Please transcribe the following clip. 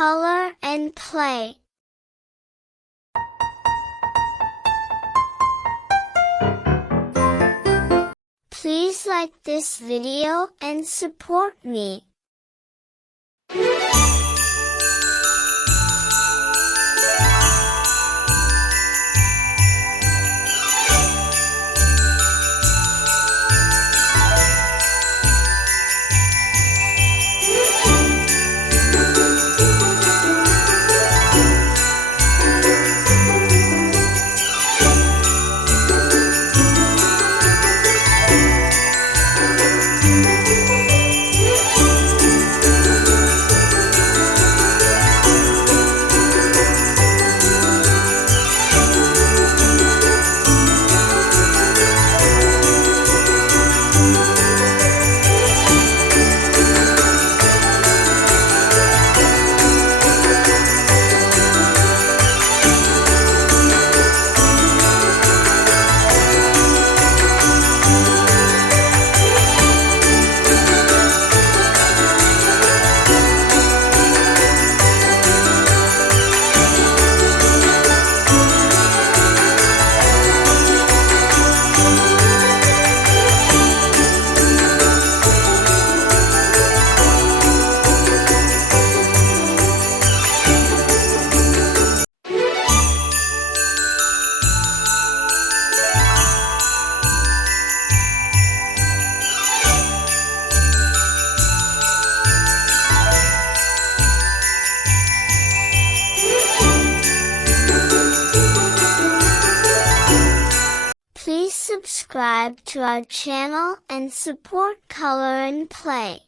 color and play. Please like this video and support me. Please subscribe to our channel and support Color and Play.